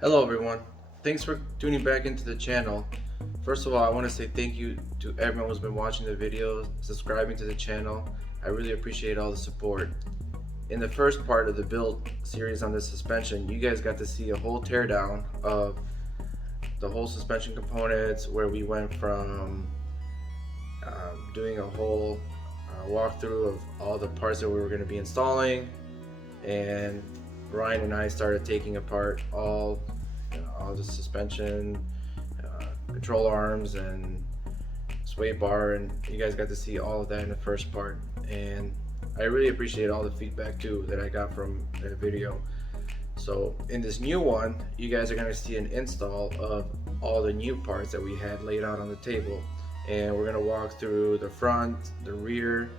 Hello everyone, thanks for tuning back into the channel. First of all, I want to say thank you to everyone who's been watching the videos, subscribing to the channel. I really appreciate all the support. In the first part of the build series on this suspension, you guys got to see a whole teardown of the whole suspension components, where we went from doing a whole walkthrough of all the parts that we were going to be installing, and Ryan and I started taking apart all the suspension, control arms, and Swaybar, and you guys got to see all of that in the first part. And I really appreciate all the feedback too that I got from the video. So in this new one, you guys are going to see an install of all the new parts that we had laid out on the table, and we're going to walk through the front, the rear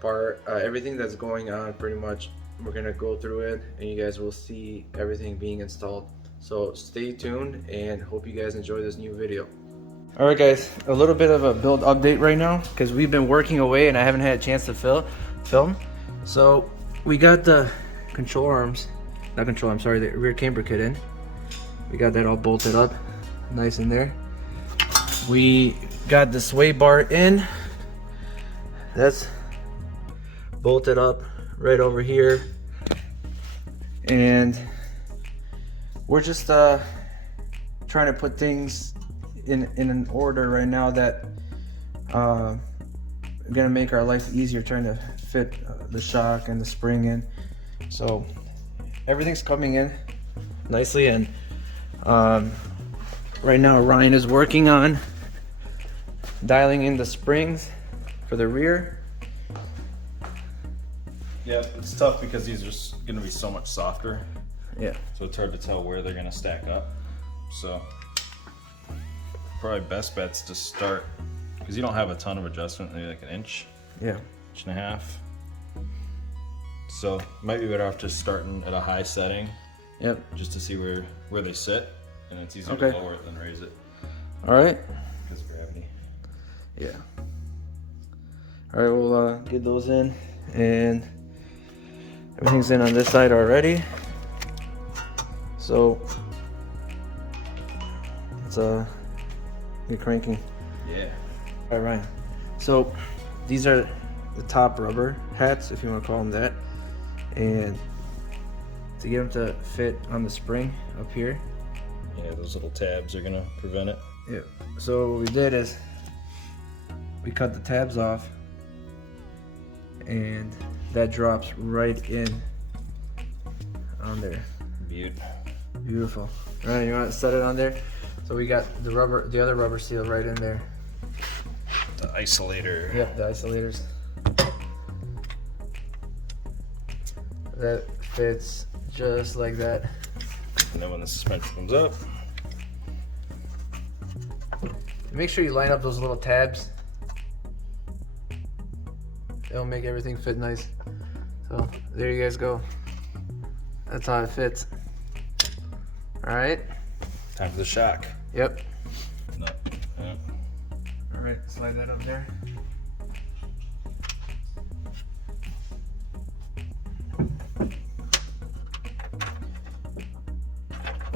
part, everything that's going on pretty much. We're gonna go through it and you guys will see everything being installed. So stay tuned and hope you guys enjoy this new video. Alright guys, a little bit of a build update right now because we've been working away and I haven't had a chance to film. So we got the control arms, the rear camber kit in. We got that all bolted up, nice in there. We got the sway bar in. That's bolted up right over here, and we're just trying to put things in an order right now that gonna make our life easier, trying to fit the shock and the spring in. So everything's coming in nicely, and right now Ryan is working on dialing in the springs for the rear. Yeah, it's tough because these are going to be so much softer. Yeah. So it's hard to tell where they're going to stack up. So probably best bet's to start, because you don't have a ton of adjustment, maybe like an inch. Yeah. Inch and a half. So it might be better off just starting at a high setting. Yep. Just to see where they sit, and it's easier Okay. to lower it than raise it. All right. Because of gravity. Yeah. All right, we'll get those in, and everything's in on this side already. So let's get cranking. Yeah. All right, Ryan. So these are the top rubber hats, if you want to call them that, and to get them to fit on the spring up here. Yeah, those little tabs are going to prevent it. Yeah. So what we did is we cut the tabs off, and that drops right in on there. Beautiful. All right, you want to set it on there? So we got the other rubber seal right in there. The isolator. Yep, the isolators. That fits just like that. And then when the suspension comes up, Make sure you line up those little tabs. It'll make everything fit nice. So there you guys go. That's how it fits. All right. time for the shock. Yep. No. Yeah. All right, slide that up there.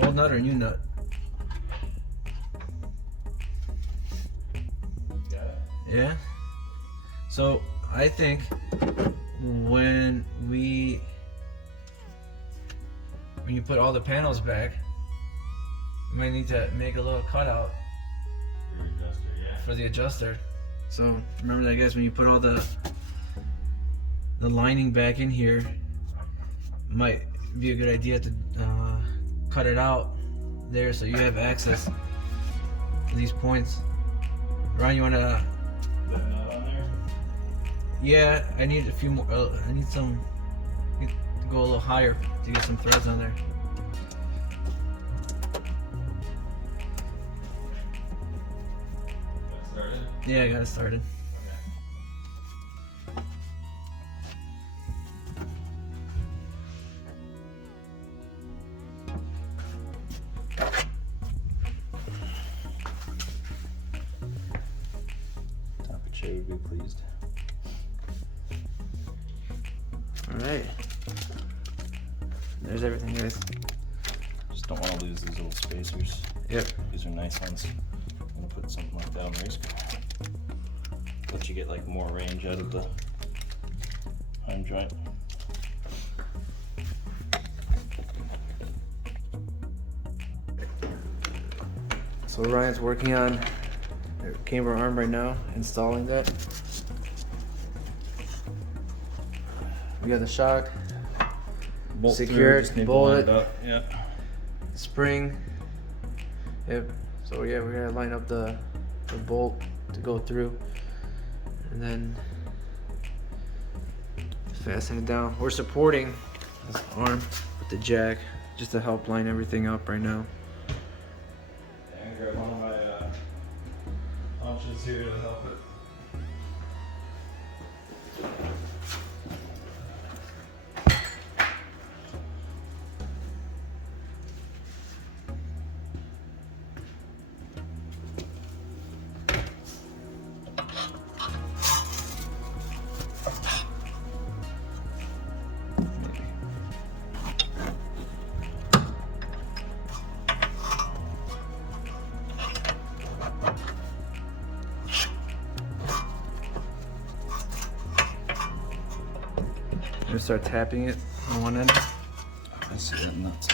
Old nut or new nut? Yeah. So I think when you put all the panels back, you might need to make a little cutout for the adjuster. So remember that, guys, when you put all the lining back in here, might be a good idea to cut it out there so you have access to these points. Ryan, you wanna? That nut on there? Yeah, I need a few more. I need to go a little higher to get some threads on there. Started? Yeah, I got it started. Jay would be pleased. All right. There's everything, guys. Just Don't want to lose these little spacers. Yep. These are nice ones. I'm gonna put something like that on the race car. Let you get like more range out of the home joint. So Ryan's working on the Camber Arm right now, installing that. We got the shock, Bolt secured, through, bolted, up. Yeah. spring. Yep. So yeah, we're gonna line up the bolt to go through, and then fasten it down. We're supporting this arm with the jack just to help line everything up right now. And grab one of my punches here to help it. I'm gonna start tapping it on one end. I see that nuts.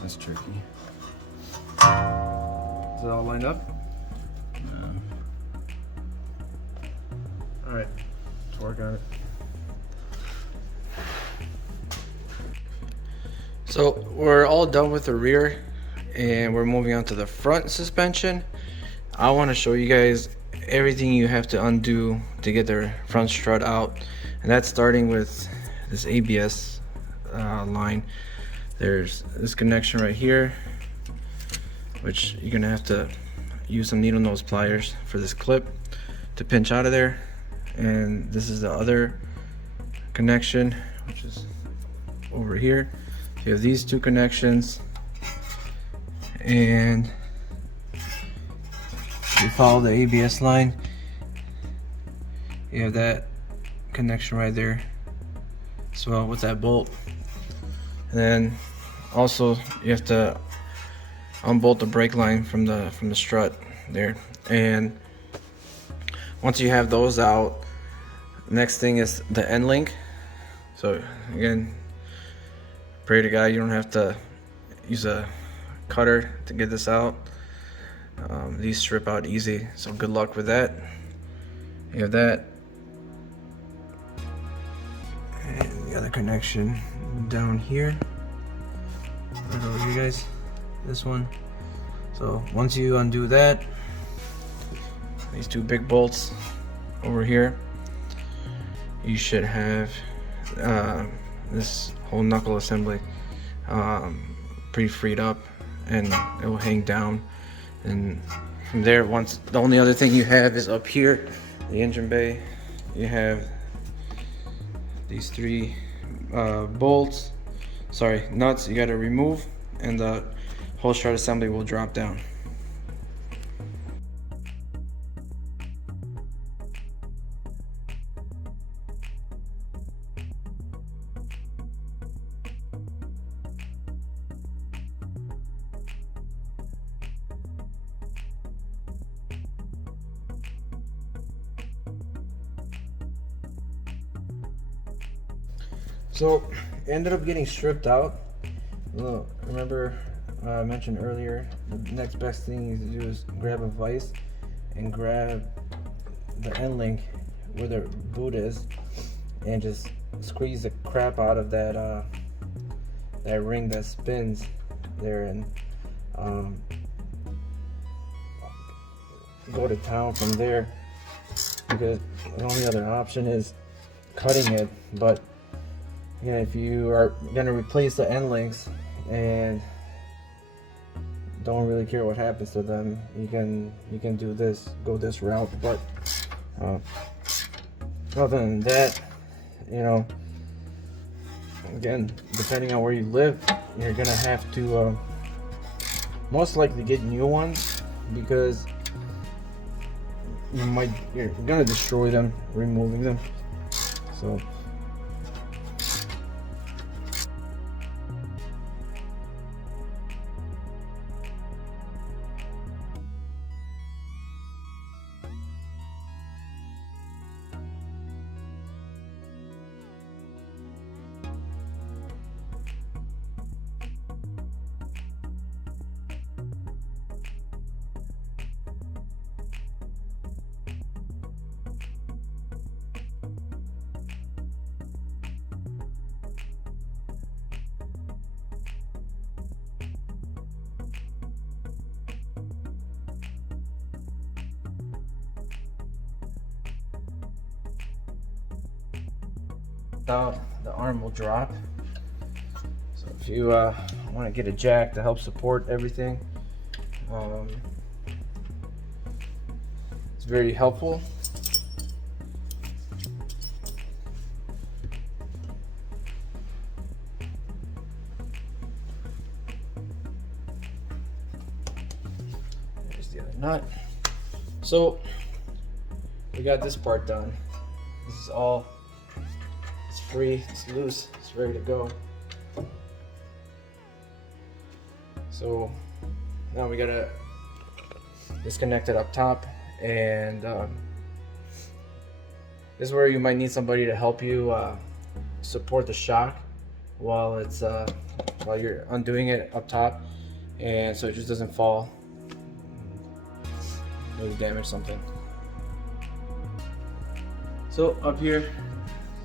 That's tricky. Is it all lined up? No. Alright, let's work on it. So we're all done with the rear and we're moving on to the front suspension. I want to show you guys everything you have to undo to get the front strut out, and that's starting with this ABS line. There's this connection right here, which you're gonna have to use some needle nose pliers for this clip to pinch out of there, and this is the other connection, which is over here. So you have these two connections, and you follow the ABS line, you have that connection right there as well with that bolt. And then also you have to unbolt the brake line from the strut there. And once you have those out, next thing is the end link. So again, pray to God you don't have to use a cutter to get this out. These strip out easy, so good luck with that. You have that, and the other connection down here. Right over here, guys. This one. So once you undo that, these two big bolts over here, you should have this whole knuckle assembly pretty freed up, and it will hang down. And from there, once the only other thing you have is up here, the engine bay. You have these three nuts you got to remove, and the whole strut assembly will drop down. So it ended up getting stripped out. Well, remember I mentioned earlier, the next best thing you do is grab a vise and grab the end link where the boot is, and just squeeze the crap out of that that ring that spins there, and go to town from there, because the only other option is cutting it. But you know, if you are gonna replace the end links and don't really care what happens to them, you can do this, go this route. But other than that, you know, again, depending on where you live, you're gonna have to most likely get new ones, because you're gonna destroy them removing them. So without, the arm will drop. So if you want to get a jack to help support everything, it's very helpful. There's the other nut. So we got this part done. This is all, it's free, it's loose, it's ready to go. So now we gotta disconnect it up top, and this is where you might need somebody to help you support the shock while it's while you're undoing it up top, and so it just doesn't fall, maybe damage something. So up here,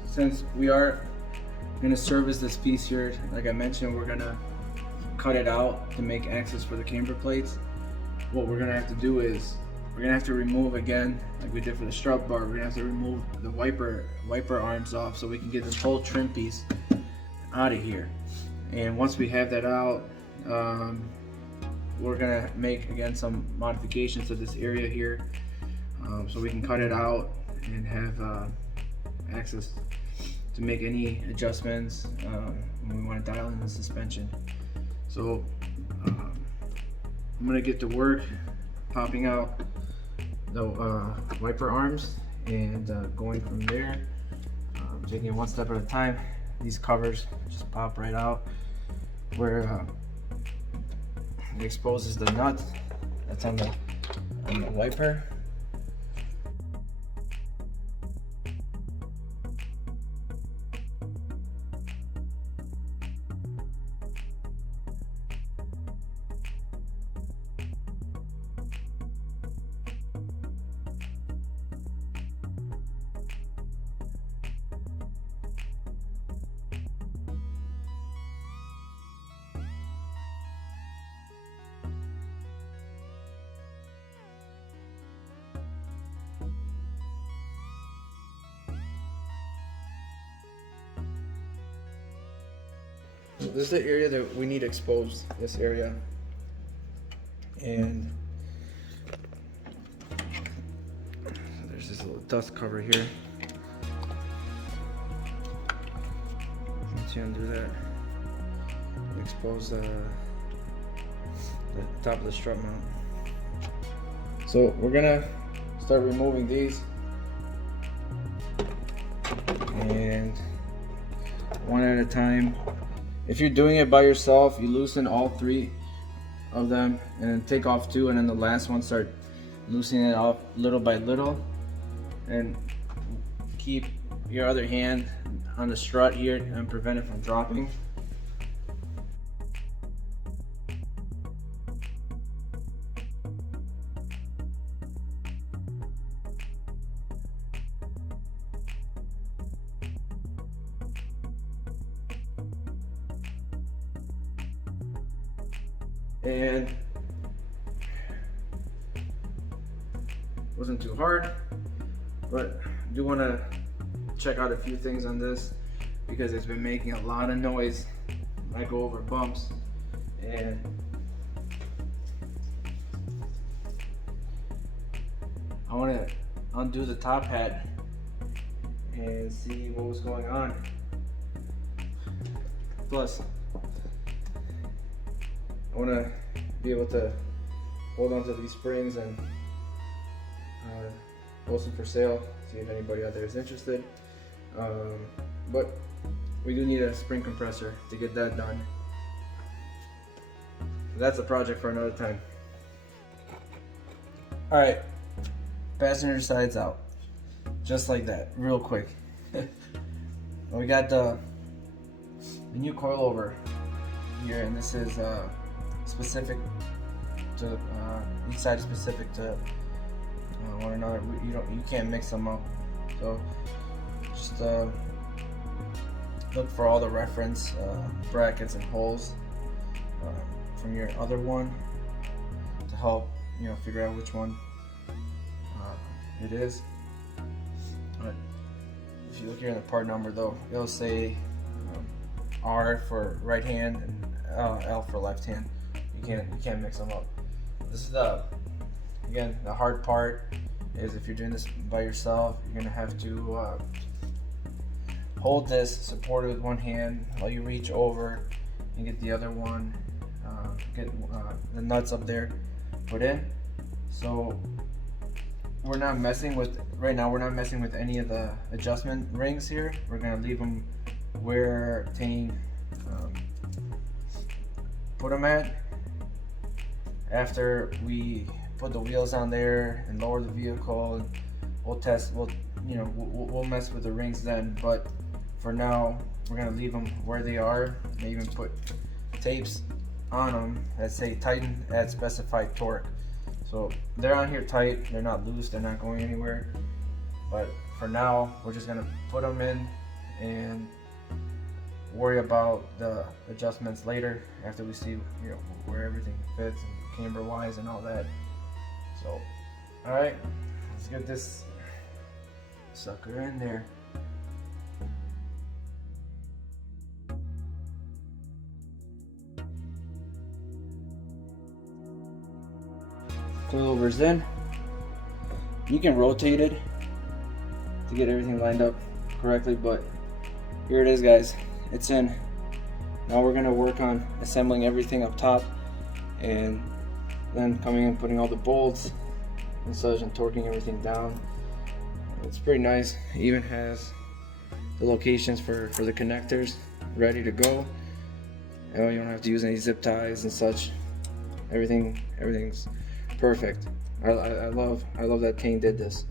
since we are gonna service this piece here, like I mentioned, we're gonna cut it out to make access for the camber plates. What we're gonna have to do is we're gonna have to remove, again, like we did for the strut bar, we're gonna have to remove the wiper arms off so we can get this whole trim piece out of here. And once we have that out, we're gonna make, again, some modifications to this area here, so we can cut it out and have access to make any adjustments when we want to dial in the suspension. So I'm gonna get to work popping out the wiper arms and going from there, taking it one step at a time. These covers just pop right out where it exposes the nut that's on the wiper. This is the area that we need exposed, this area. And there's this little dust cover here. Once you undo that, expose the top of the strut mount. So we're gonna start removing these, and one at a time. If you're doing it by yourself, you loosen all three of them and then take off two, and then the last one start loosening it off little by little, and keep your other hand on the strut here and prevent it from dropping. And wasn't too hard, but I do want to check out a few things on this because it's been making a lot of noise when I go over bumps. And I want to undo the top hat and see what was going on. Plus, I want to be able to hold on to these springs and post them for sale, see if anybody out there is interested. But we do need a spring compressor to get that done. That's a project for another time. Alright, passenger side's out. Just like that, real quick. We got the new coilover here, and this is specific to each side is specific to one another. You can't mix them up. So just look for all the reference brackets and holes from your other one to help figure out which one it is. But if you look here in the part number though, it'll say R for right hand and L for left hand. You can't mix them up. This is again, the hard part is if you're doing this by yourself, you're gonna have to hold this, support it with one hand while you reach over and get the other one, get the nuts up there put in. So we're not messing with, right now we're not messing with any of the adjustment rings here. We're gonna leave them where Tein put them at. After we put the wheels on there and lower the vehicle, we'll test, we'll mess with the rings then, but for now we're gonna leave them where they are, and even put tapes on them that say tighten at specified torque. So they're on here tight, they're not loose, they're not going anywhere, but for now we're just gonna put them in and worry about the adjustments later after we see where everything fits and camber wise and all that. So alright, let's get this sucker in there. Coilovers in. You can rotate it to get everything lined up correctly, but here it is, guys. It's in. Now we're gonna work on assembling everything up top and then coming and putting all the bolts and such and torquing everything down. It's pretty nice. It even has the locations for the connectors ready to go. You don't have to use any zip ties and such. Everything's perfect. I love that Tein did this.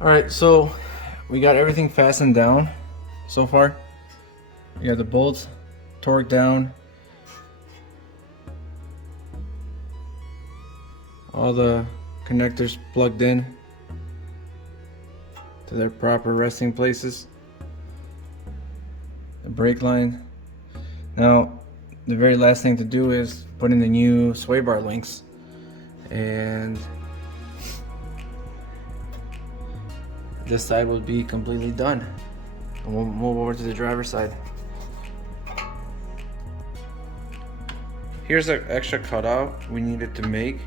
Alright, so we got everything fastened down so far. We got the bolts torqued down, all the connectors plugged in to their proper resting places, the brake line. Now the very last thing to do is put in the new Swaybar links, and this side will be completely done. And we'll move over to the driver's side. Here's an extra cutout we needed to make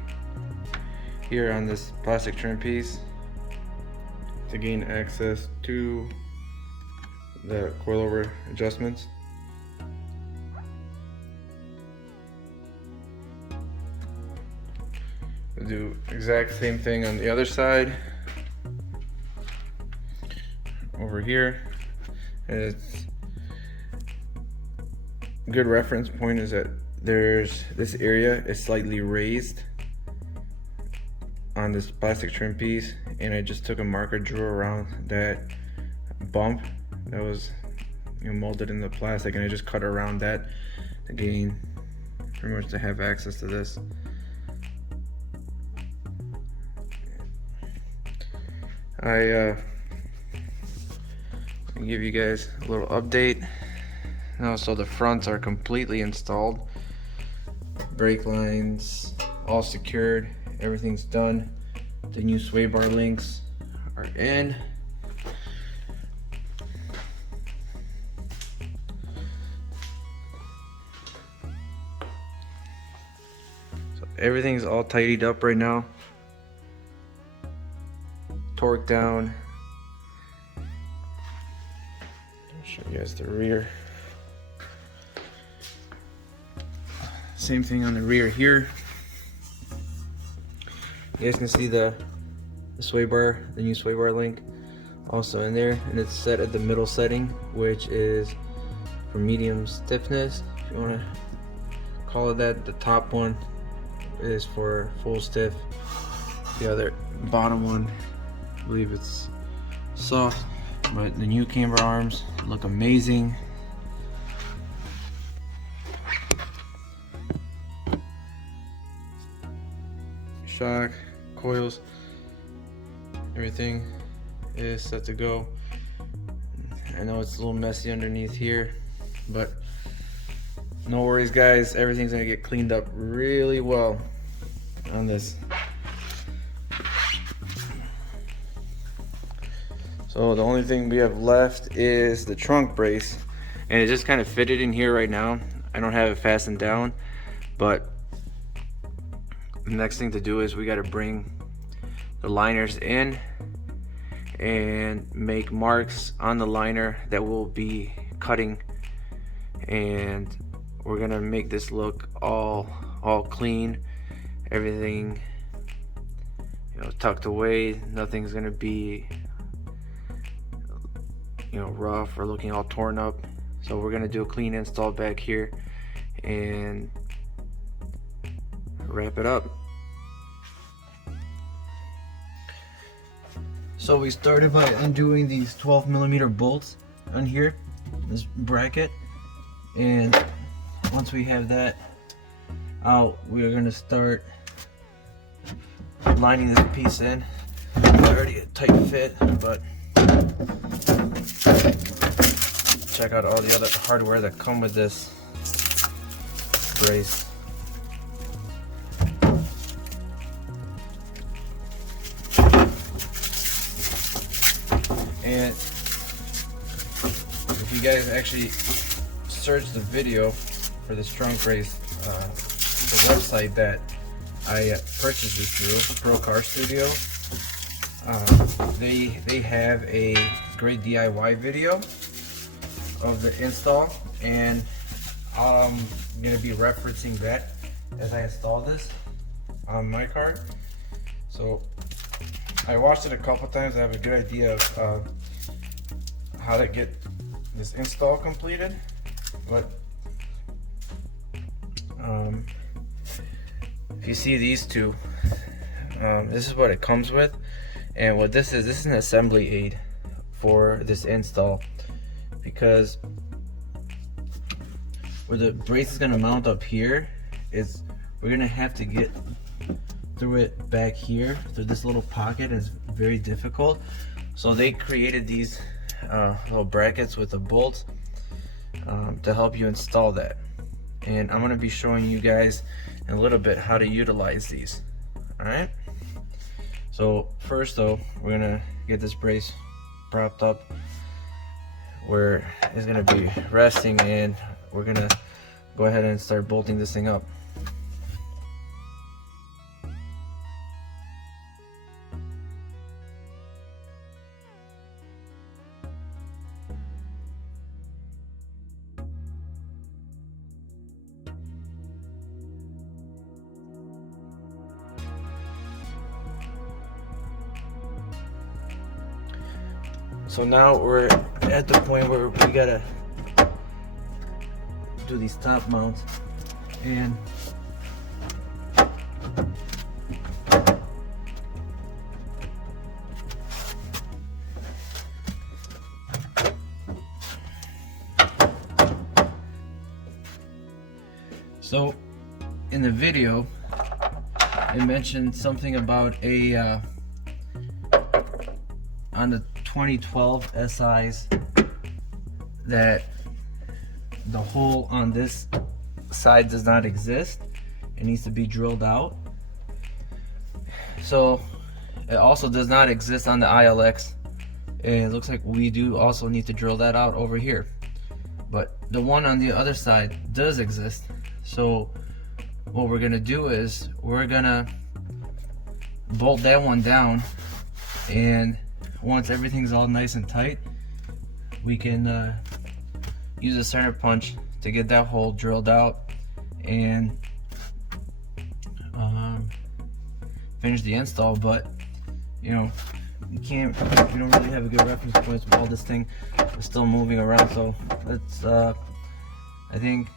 here on this plastic trim piece to gain access to the coilover adjustments. We'll do exact same thing on the other side. Over here, and it's a good reference point is that there's this area is slightly raised on this plastic trim piece, and I just took a marker, drew around that bump that was, you know, molded in the plastic, and I just cut around that to gain pretty much to have access to this. I'll give you guys a little update now. So the fronts are completely installed, brake lines all secured, everything's done. The new Swaybar links are in. So everything's all tidied up right now, torque down. Show you guys the rear. Same thing on the rear here. You guys can see the Swaybar, the new Swaybar link also in there, and it's set at the middle setting, which is for medium stiffness, if you want to call it that. The top one is for full stiff. The other bottom one, I believe it's soft. But the new Camber arms look amazing. Shock, coils, everything is set to go. I know it's a little messy underneath here, but no worries guys, everything's gonna get cleaned up really well on this. So the only thing we have left is the trunk brace, and it just kind of fitted in here right now. I don't have it fastened down, but the next thing to do is we got to bring the liners in and make marks on the liner that we'll be cutting, and we're gonna make this look all clean, everything, you know, tucked away. Nothing's gonna be, you know, rough or looking all torn up. So we're gonna do a clean install back here and wrap it up. So we started by undoing these 12mm bolts on here, this bracket, and once we have that out, we are gonna start lining this piece in. It's already a tight fit, but check out all the other hardware that come with this brace. And if you guys actually search the video for this trunk brace, the website that I purchased this through, Pro Car Studio, they have a great DIY video of the install, and I'm gonna be referencing that as I install this on my car. So I watched it a couple times. I have a good idea of how to get this install completed, but if you see these two, this is what it comes with, and what this is an assembly aid for this install, because where the brace is going to mount up here is we're going to have to get through it back here through this little pocket. Is very difficult, so they created these little brackets with the bolts to help you install that. and I'm gonna be showing you guys in a little bit how to utilize these. All right. So first though, we're gonna get this brace propped up where it's gonna be resting, and we're gonna go ahead and start bolting this thing up. So now we're at the point where we gotta do these top mounts, and so in the video it mentioned something about a on the 2012 SIs that the hole on this side does not exist. It needs to be drilled out. So it also does not exist on the ILX, and it looks like we do also need to drill that out over here. But the one on the other side does exist. So what we're gonna do is we're gonna bolt that one down, and once everything's all nice and tight, we can use a center punch to get that hole drilled out and finish the install. But you know, we don't really have a good reference point with all this thing still moving around. So let's I think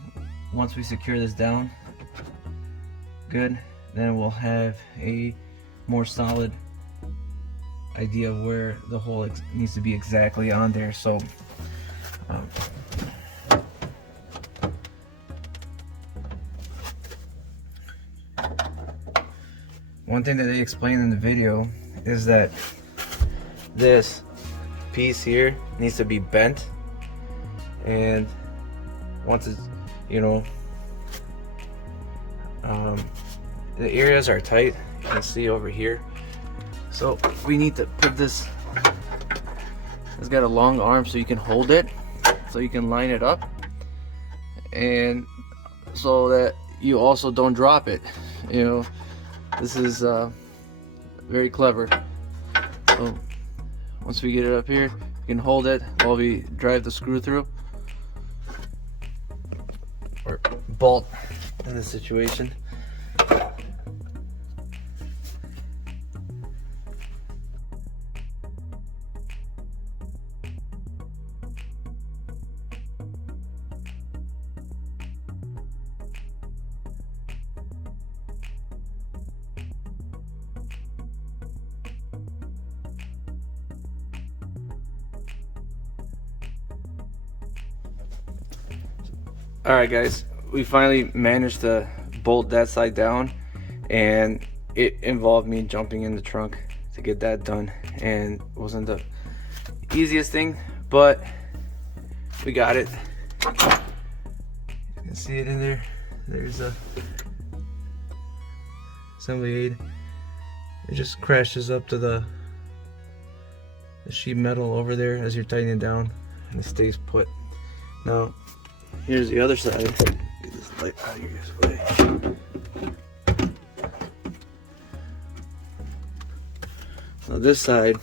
once we secure this down good, then we'll have a more solid idea of where the hole needs to be exactly on there. So one thing that they explained in the video is that this piece here needs to be bent, and once it's, you know, the areas are tight, you can see over here. So we need to put this, it's got a long arm so you can hold it, so you can line it up, and so that you also don't drop it. You know, this is very clever. So once we get it up here, you can hold it while we drive the screw through, or bolt in this situation. Alright guys, we finally managed to bolt that side down, and it involved me jumping in the trunk to get that done, and it wasn't the easiest thing, but we got it. You can see it in there. There's a assembly aid. It just crashes up to the sheet metal over there as you're tightening it down, and it stays put. Now here's the other side. Get this light out of your guys' way. Now this side,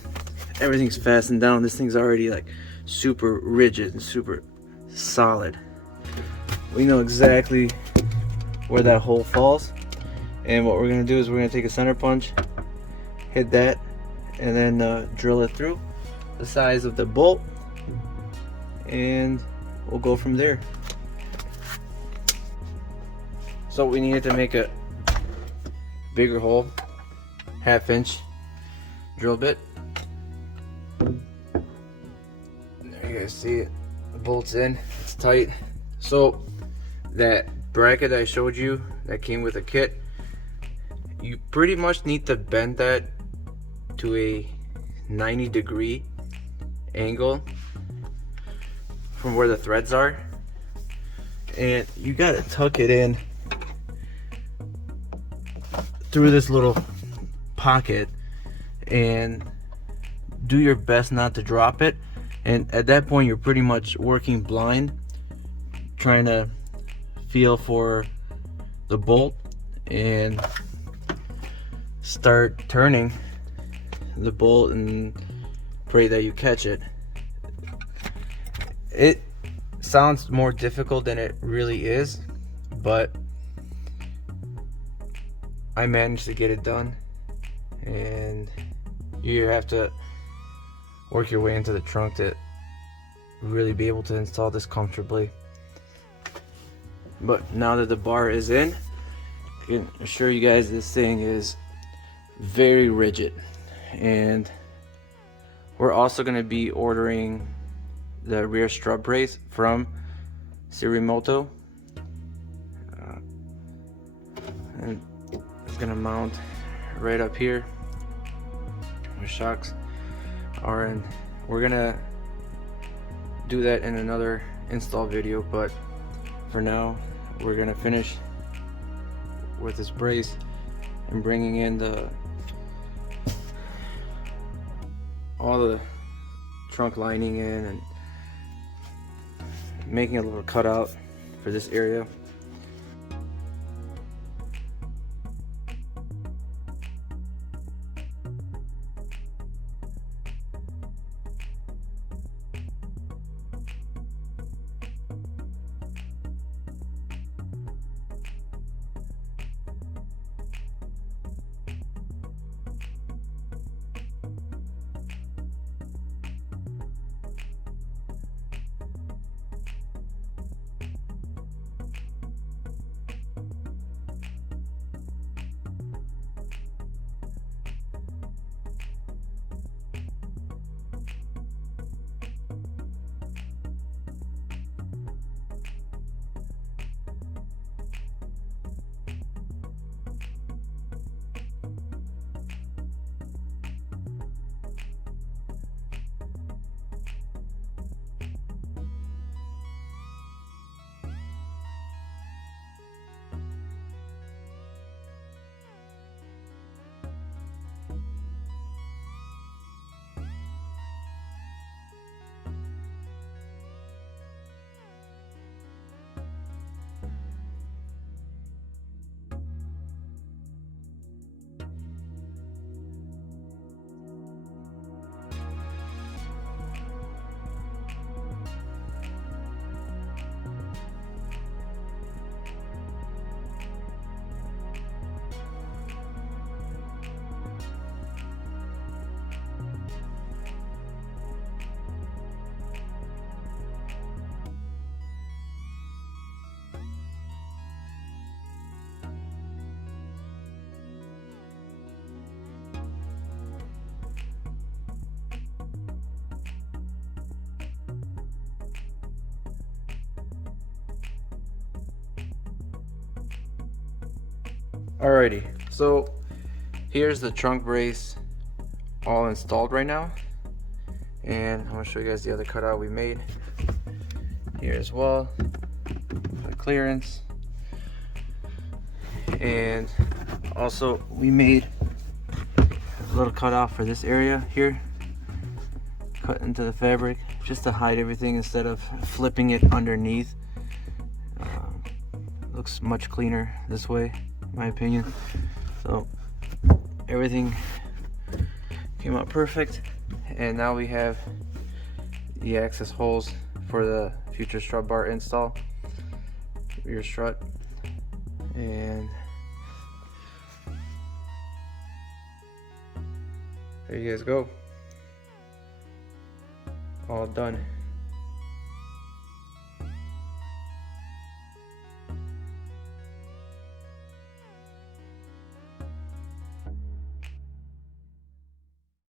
everything's fastened down. This thing's already like super rigid and super solid. We know exactly where that hole falls, and what we're gonna do is we're gonna take a center punch, hit that, and then drill it through the size of the bolt, and we'll go from there. So we needed to make a bigger hole, 1/2 inch drill bit. There you guys see it, the bolt's in, it's tight. So that bracket I showed you that came with a kit, you pretty much need to bend that to a 90-degree angle from where the threads are, and you gotta tuck it in through this little pocket and do your best not to drop it. And at that point you're pretty much working blind, trying to feel for the bolt and start turning the bolt and pray that you catch it. It sounds more difficult than it really is, but I managed to get it done. And you have to work your way into the trunk to really be able to install this comfortably. But now that the bar is in, I can assure you guys this thing is very rigid. And we're also going to be ordering the rear strut brace from Siri Moto, and it's going to mount right up here where shocks are, and we're going to do that in another install video. But for now we're going to finish with this brace and bringing in all the trunk lining in and making a little cutout for this area. Alrighty, so here's the trunk brace all installed right now, and I'm going to show you guys the other cutout we made here as well, the clearance. And also we made a little cutout for this area here, cut into the fabric just to hide everything instead of flipping it underneath. Looks much cleaner this way, in my opinion. So everything came out perfect, and now we have the access holes for the future strut bar install, rear strut, and there you guys go, all done.